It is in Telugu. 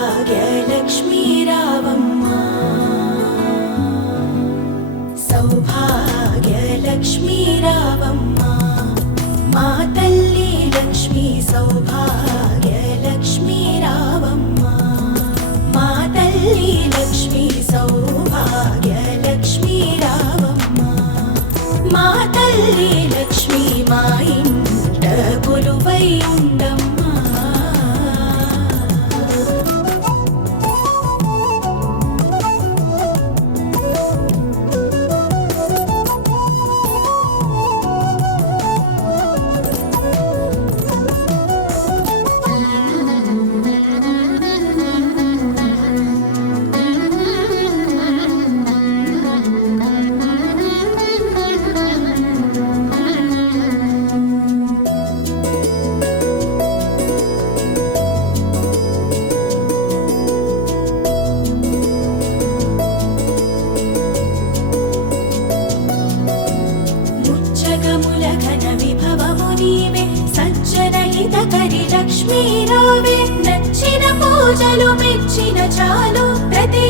సౌభాగ్యలక్ష్మీ రావమ్మా సౌభాగ్యలక్ష్మీ రావమ్మా మా తల్లి లక్ష్మీ సౌభాగ్యలక్ష్మీ రావమ్మా మా తల్లి లక్ష్మీ సౌభాగ్యలక్ష్మీ రావమ్మా మా తల్లి లక్ష్మీ మా ఇంట కొలువై ఉండమ్మా లక్ష్మీ రావే నచ్చిన పూజలు మెచ్చిన చాలు ప్రతి